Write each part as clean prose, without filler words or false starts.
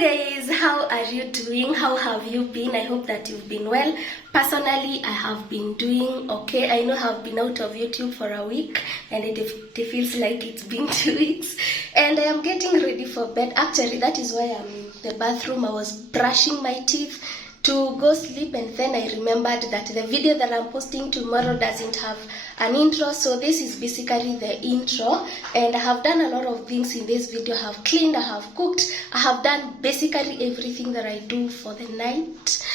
guys, how are you doing? How have you been? I hope that you've been well. Personally, I have been doing okay. I know I've been out of YouTube for a week and it feels like it's been 2 weeks, and I am getting ready for bed. Actually, that is why I'm in the bathroom. I was brushing my teeth to go sleep, and then I remembered that the video that I'm posting tomorrow doesn't have an intro, so this is basically the intro. And I have done a lot of things in this video. I have cleaned, I have cooked, I have done basically everything that I do for the night.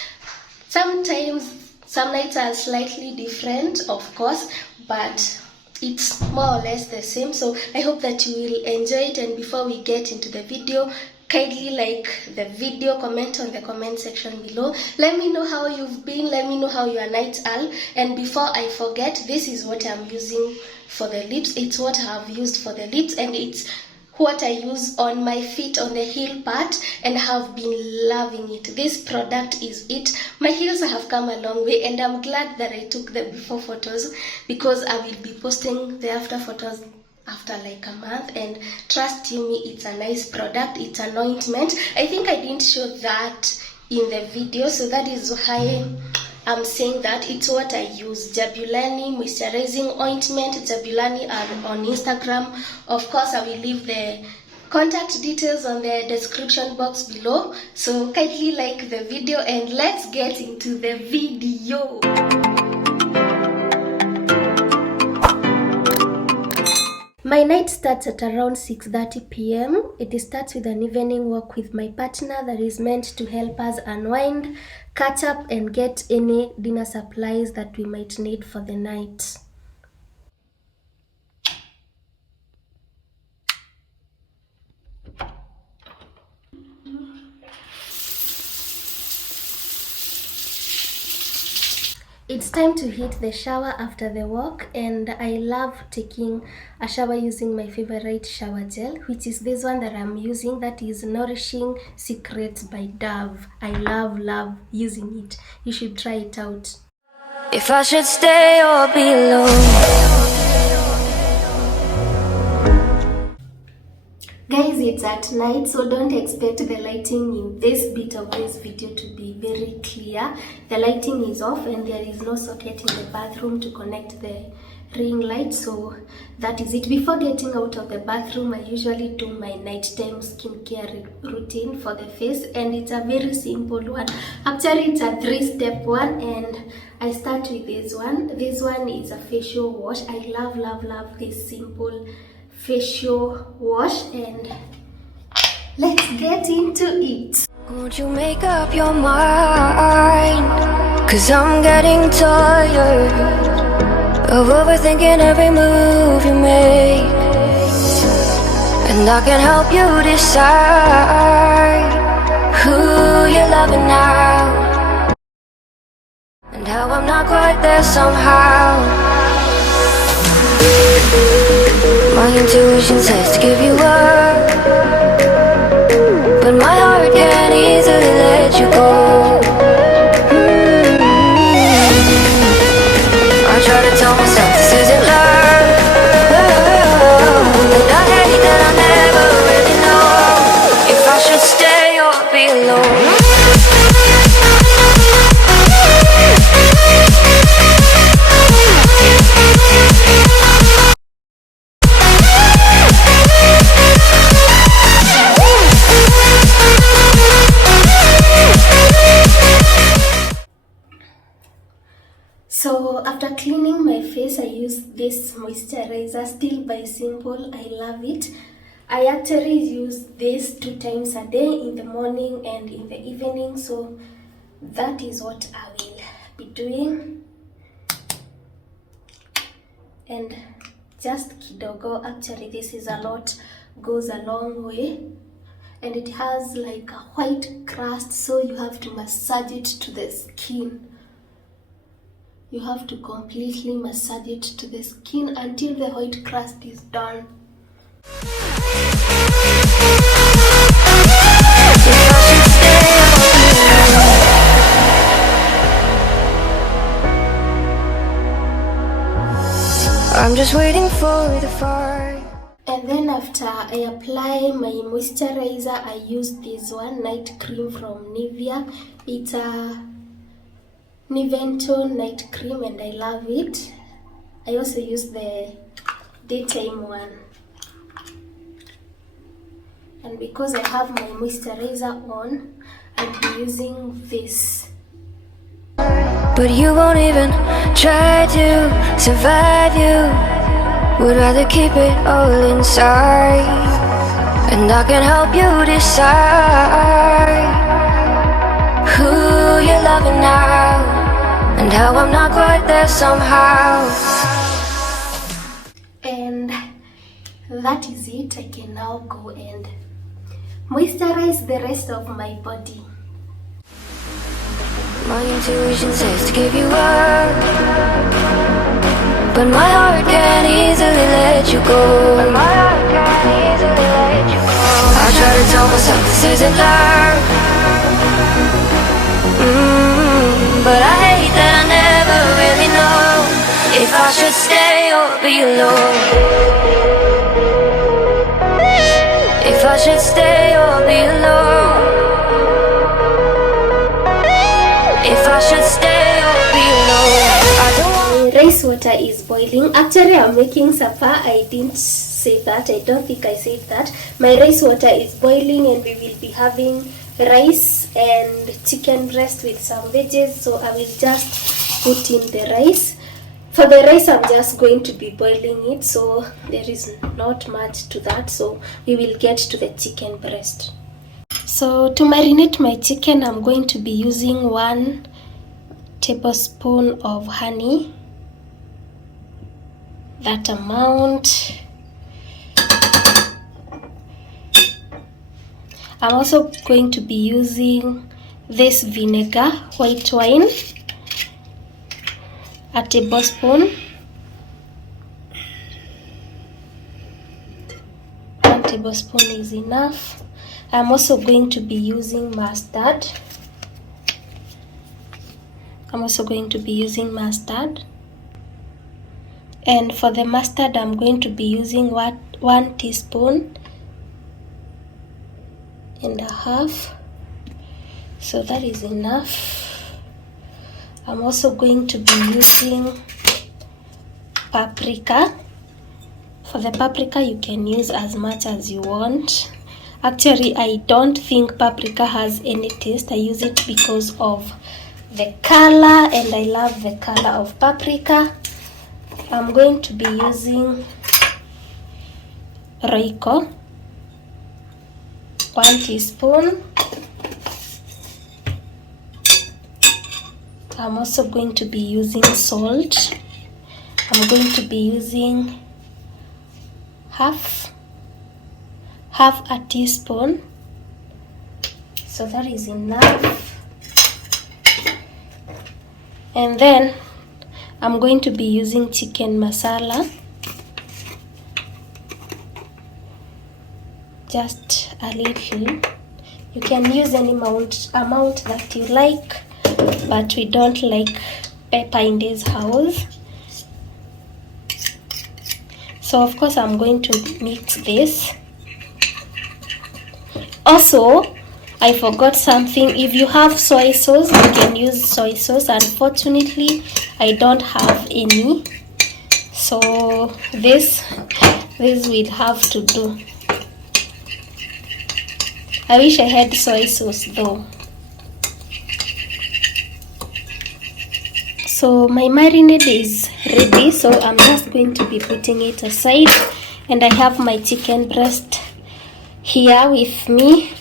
Sometimes some nights are slightly different, of course, but it's more or less the same. So I hope that you will enjoy it. And before we get into the video, kindly like the video, comment on the comment section below. Let me know how you've been, let me know how your nights are. And before I forget, this is what I'm using for the lips. It's what I've used for the lips, and it's what I use on my feet, on the heel part, and I have been loving it. This product is it. My heels have come a long way, and I'm glad that I took the before photos, because I will be posting the after photos after like a month. And trust me, it's a nice product. It's an ointment. I think I didn't show that in the video, so that is why I'm saying that it's what I use. Jabulani moisturizing ointment. Jabulani are on Instagram. Of course, I will leave the contact details on the description box below. So kindly like the video and let's get into the video. My night starts at around 6:30 p.m. It starts with an evening walk with my partner that is meant to help us unwind, catch up, and get any dinner supplies that we might need for the night. It's time to hit the shower after the walk, and I love taking a shower using my favorite shower gel, which is this one that I'm using, that is Nourishing Secrets by Dove. I love using it. You should try it out. If I should stay or be alone. Guys, it's at night, so don't expect the lighting in this bit of this video to be very clear. The lighting is off and there is no socket in the bathroom to connect the ring light, so that is it. Before getting out of the bathroom, I usually do my nighttime skincare routine for the face, and it's a very simple one. Actually, it's a 3-step one, and I start with this one. This one is a facial wash. I love this simple facial wash, and let's get into it. Won't you make up your mind? 'Cause I'm getting tired of overthinking every move you make, and I can help you decide who you're loving now, and how I'm not quite there somehow. My intuition says to give you up, but my heart can't easily let you go. I try to tell myself this isn't love, but I hate that I never really know if I should stay or be alone. So after cleaning my face, I use this moisturizer, Still by Simple. I love it. I actually use this 2 times a day, in the morning and in the evening, so that is what I will be doing. And just kidogo, actually this is a lot, goes a long way, and it has like a white crust, so you have to massage it to the skin. You have to completely massage it to the skin until the white crust is done. I'm just waiting for the fire. And then after I apply my moisturizer, I use this one night cream from Nivea. It's a Niventone night cream and I love it. I also use the daytime one. And because I have my moisturizer on, I'll be using this. But you won't even try to survive. You would rather keep it all inside. And I can help you decide who you're loving now, and how I'm not quite there somehow. And that is it. I can now go and moisturize the rest of my body. My intuition says to give you up, but my heart can't easily let you go. I try to tell myself this isn't love, but I hate that I never really know if I should stay or be alone. If I should stay or be alone. If I should stay or be alone. I don't want. My rice water is boiling. Actually, I'm making supper. I didn't say that. I don't think I said that. My rice water is boiling and we will be having rice and chicken breast with some veggies. So I will just put in the rice. For the rice, I'm just going to be boiling it. So there is not much to that. So we will get to the chicken breast. So to marinate my chicken, I'm going to be using 1 tablespoon of honey. That amount. I'm also going to be using this vinegar, white wine, a tablespoon. 1 tablespoon is enough. I'm also going to be using mustard. And for the mustard, I'm going to be using 1 teaspoon and a half. So that is enough. I'm also going to be using paprika. For the paprika, you can use as much as you want. Actually, I don't think paprika has any taste. I use it because of the color and I love the color of paprika. I'm going to be using Royco, 1 teaspoon. I'm also going to be using salt. I'm going to be using half a teaspoon. So that is enough. And then I'm going to be using chicken masala. Just a little. You can use any amount that you like, but we don't like pepper in this house. So of course I'm going to mix this. Also, I forgot something. If you have soy sauce, you can use soy sauce. Unfortunately, I don't have any. So this will have to do. I wish I had soy sauce though. So my marinade is ready. So I'm just going to be putting it aside. And I have my chicken breast here with me.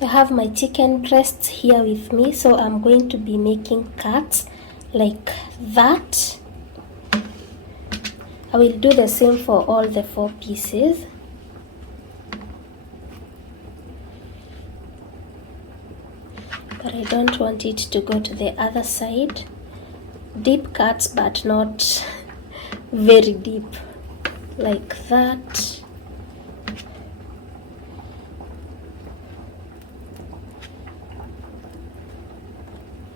I have my chicken breasts here with me, so I'm going to be making cuts like that. I will do the same for all the 4 pieces. But I don't want it to go to the other side. Deep cuts, but not very deep, like that.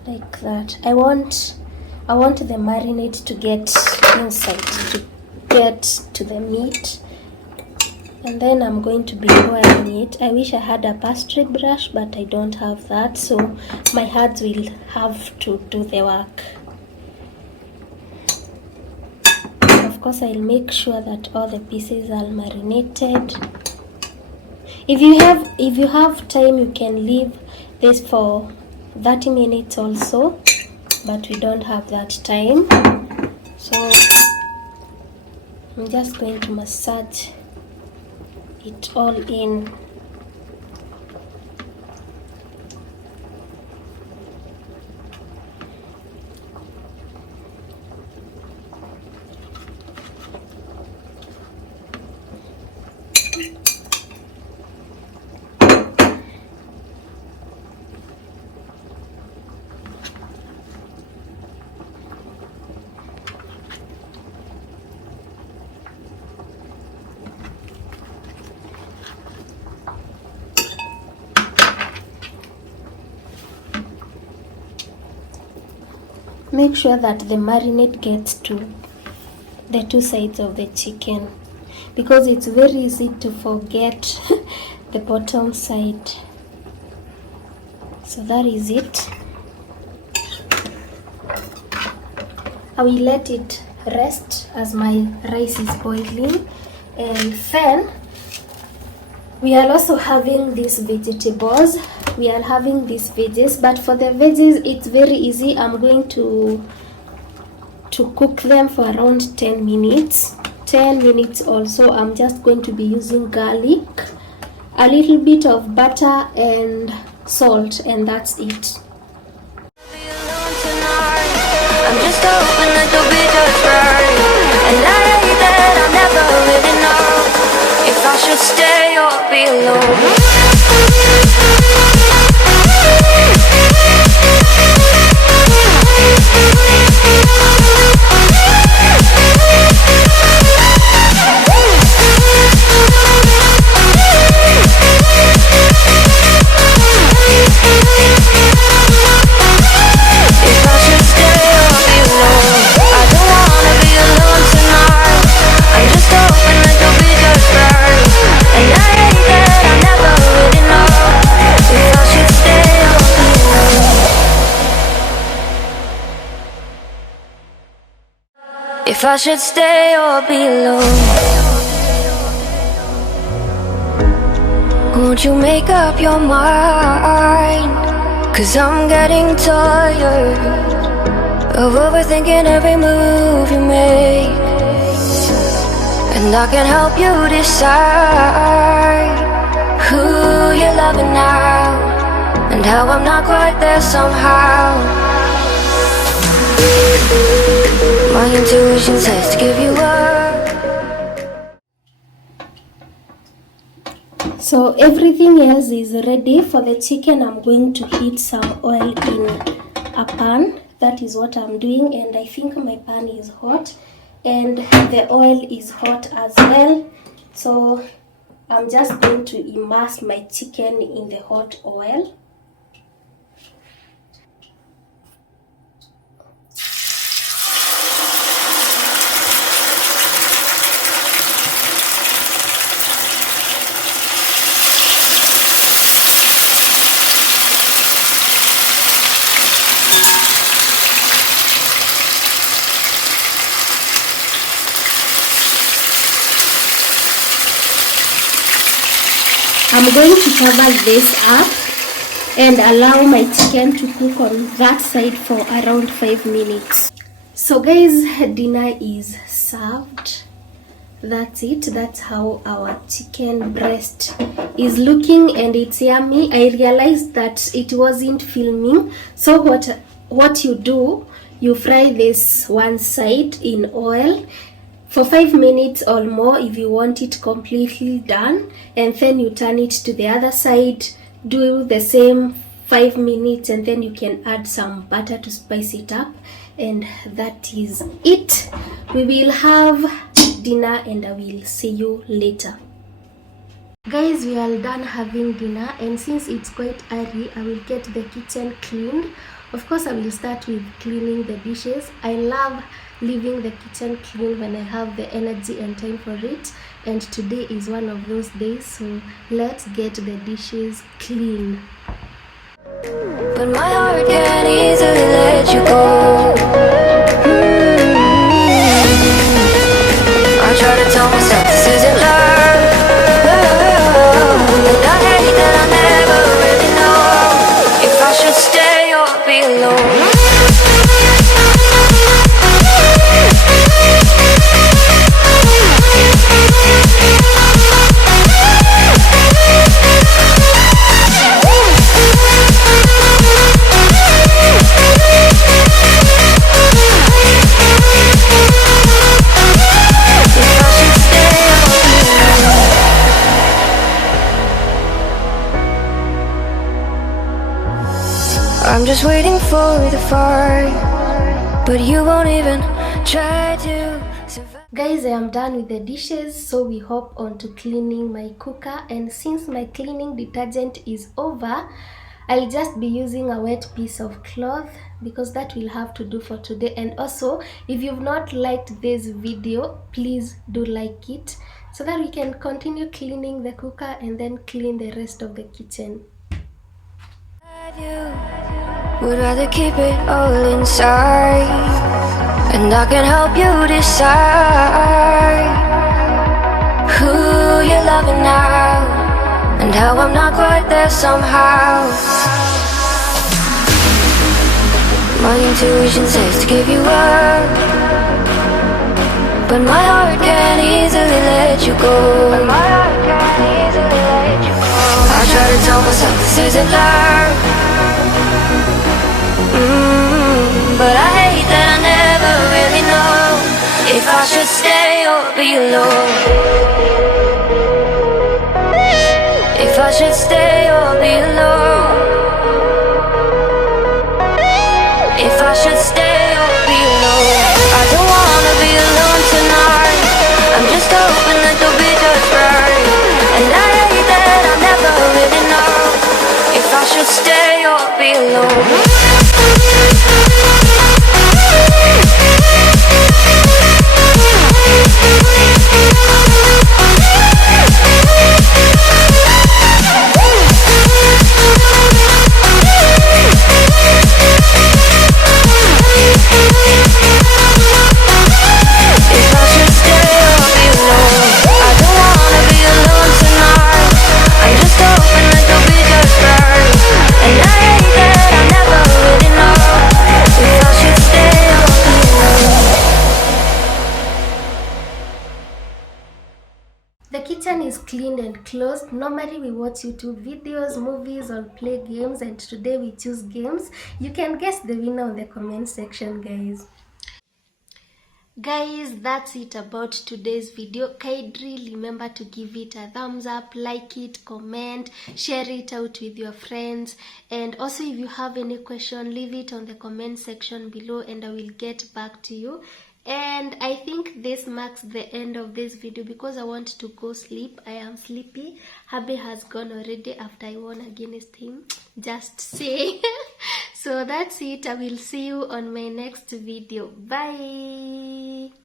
Like that. I want I want the marinade to get inside, to get to the meat. And then I'm going to be boiling it. I wish I had a pastry brush, but I don't have that, so my hands will have to do the work. Of course, I'll make sure that all the pieces are marinated. If you have time, you can leave this for 30 minutes also, but we don't have that time. So I'm just going to massage it all in. Make sure that the marinade gets to the two sides of the chicken, because it's very easy to forget the bottom side. So that is it. I will let it rest as my rice is boiling, and then we are also having these vegetables. We are having these veggies, but for the veggies it's very easy. I'm going to cook them for around 10 minutes. 10 minutes also. I'm just going to be using garlic, a little bit of butter and salt, and that's it. I'm just hoping that you'll be just right. And I hate that I'll never really know if I should stay or be alone. If I should stay or be alone, won't you make up your mind? 'Cause I'm getting tired of overthinking every move you make, and I can help you decide who you're loving now, and how I'm not quite there somehow. My intuition says to give you up. So everything else is ready. For the chicken, I'm going to heat some oil in a pan. That is what I'm doing, and I think my pan is hot and the oil is hot as well. So I'm just going to immerse my chicken in the hot oil. I'm going to cover this up and allow my chicken to cook on that side for around 5 minutes. So guys, dinner is served. That's it. That's how our chicken breast is looking, and it's yummy. I realized that it wasn't filming. So what you do, you fry this one side in oil for 5 minutes or more if you want it completely done, and then you turn it to the other side, do the same 5 minutes, and then you can add some butter to spice it up, and that is it. We will have dinner and I will see you later. Guys, we are done having dinner, and since it's quite early, I will get the kitchen cleaned Of course, I will start with cleaning the dishes. I love leaving the kitchen clean when I have the energy and time for it, and today is one of those days, so let's get the dishes clean. But my heart can't easily let you go. I try to tell myself this isn't love, but I hate that I never really know if I should stay or be alone. I'm just waiting for the fire, but you won't even try to survive. Guys, I am done with the dishes, so we hop on to cleaning my cooker. And since my cleaning detergent is over, I'll just be using a wet piece of cloth because that will have to do for today. And also, if you've not liked this video, please do like it so that we can continue cleaning the cooker and then clean the rest of the kitchen. Would rather keep it all inside, and I can help you decide who you're loving now, and how I'm not quite there somehow. My intuition says to give you up, but my heart can't easily let you go. I try to tell myself this isn't love, but I hate that I never really know if I should stay or be alone. If I should stay or be alone. If I should stay or be alone. I don't wanna be alone tonight. I'm just hoping that you'll be just right. And I hate that I never really know if I should stay or be alone. The kitchen is cleaned and closed. Normally we watch YouTube videos, movies, or play games, and today we choose games. You can guess the winner in the comment section, guys. Guys, that's it about today's video. Kindly remember to give it a thumbs up, like it, comment, share it out with your friends, and also if you have any question, leave it on the comment section below and I will get back to you. And I think this marks the end of this video because I want to go sleep. I am sleepy. Habi has gone already after I won against him. Just saying. So that's it. I will see you on my next video. Bye.